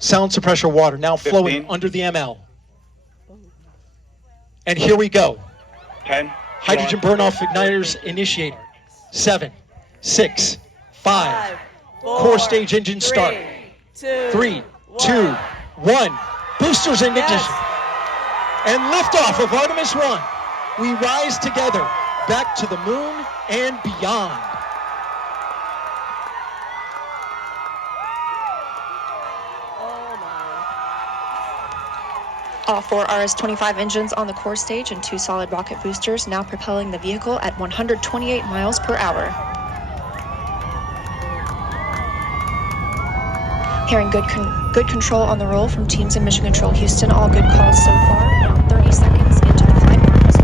Sound suppressor water now flowing 15. under the ML. And here we go. 10. Hydrogen burn-off igniters initiated. 7, 6, 5. Core stage engine start. 3, 2, 1. Boosters in ignition. And liftoff of Artemis 1. We rise together back to the moon and beyond. All 4 RS-25 engines on the core stage and 2 solid rocket boosters now propelling the vehicle at 128 miles per hour. Hearing good control on the roll from teams in Mission Control Houston. All good calls so far. Now 30 seconds into the flight. Artemis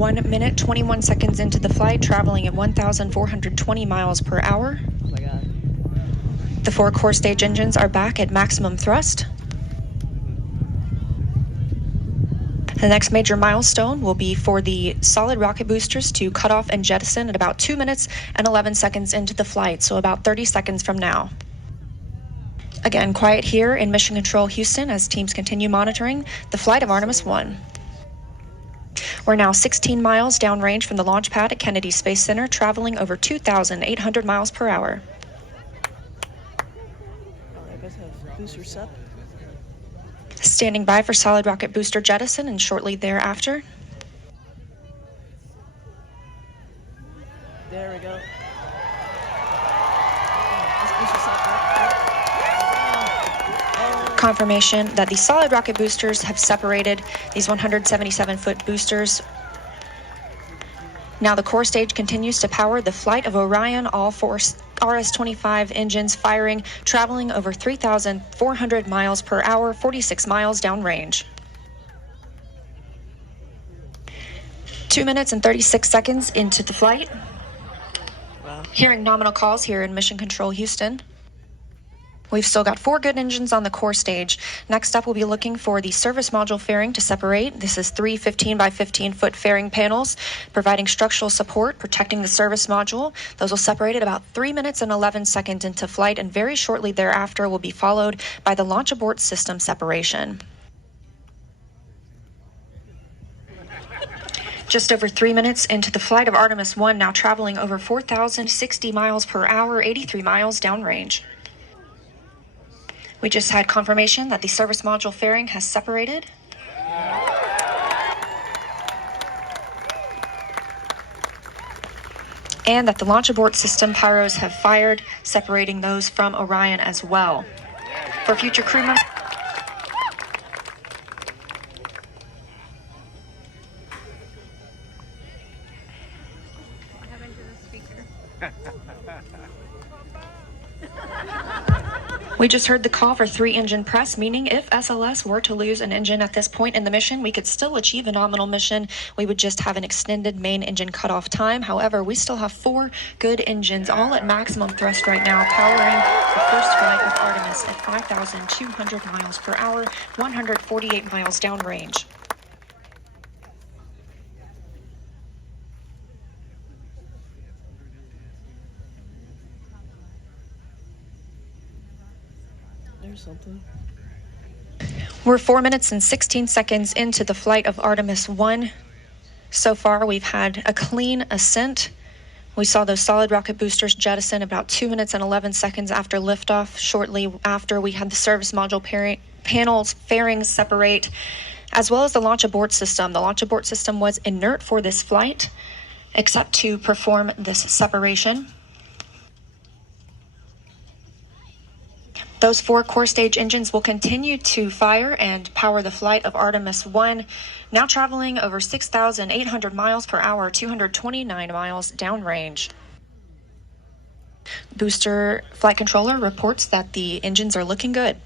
1 minute, 21 seconds into the flight, traveling at 1,420 miles per hour. Oh my God. The 4 core stage engines are back at maximum thrust. The next major milestone will be for the solid rocket boosters to cut off and jettison at about 2 minutes and 11 seconds into the flight, so about 30 seconds from now. Again, quiet here in Mission Control Houston as teams continue monitoring the flight of Artemis 1. We're now 16 miles downrange from the launch pad at Kennedy Space Center, traveling over 2,800 miles per hour. I guess I have booster set. Standing by for solid rocket booster jettison and shortly thereafter. There we go. Confirmation that the solid rocket boosters have separated these 177-foot boosters. Now the core stage continues to power the flight of Orion, all 4 RS-25 engines firing, traveling over 3,400 miles per hour, 46 miles downrange. 2 minutes and 36 seconds into the flight. Wow. Hearing nominal calls here in Mission Control Houston. We've still got 4 good engines on the core stage. Next up, we'll be looking for the service module fairing to separate. This is 3 15 by 15 foot fairing panels, providing structural support, protecting the service module. Those will separate at about 3 minutes and 11 seconds into flight, and very shortly thereafter will be followed by the launch abort system separation. Just over 3 minutes into the flight of Artemis 1, now traveling over 4,060 miles per hour, 83 miles downrange. We just had confirmation that the service module fairing has separated. And that the launch abort system pyros have fired, separating those from Orion as well. For future crew members. We just heard the call for 3 engine press, meaning if SLS were to lose an engine at this point in the mission, we could still achieve a nominal mission. We would just have an extended main engine cutoff time. However, we still have 4 good engines, all at maximum thrust right now, powering the first flight of Artemis at 5,200 miles per hour, 148 miles downrange. Something. We're 4 minutes and 16 seconds into the flight of Artemis 1. So far, we've had a clean ascent. We saw those solid rocket boosters jettison about 2 minutes and 11 seconds after liftoff. Shortly after, we had the service module panels fairings separate, as well as the launch abort system. The launch abort system was inert for this flight, except to perform this separation. Those 4 core stage engines will continue to fire and power the flight of Artemis 1, now traveling over 6,800 miles per hour, 229 miles downrange. Booster flight controller reports that the engines are looking good.